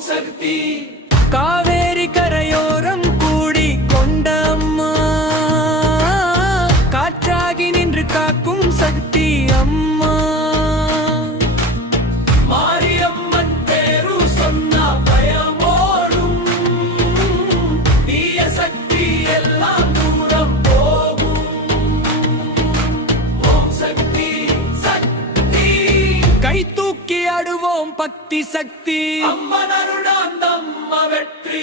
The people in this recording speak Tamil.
சக்தி. காவேரி கரையோரம் கூடி கொண்ட அம்மா. காற்றாகி நின்று காக்கும் சக்தி அம்மா. தேடுவோம் பக்தி சக்தி. அம்மன் அருளாந்தம்மா வெற்றி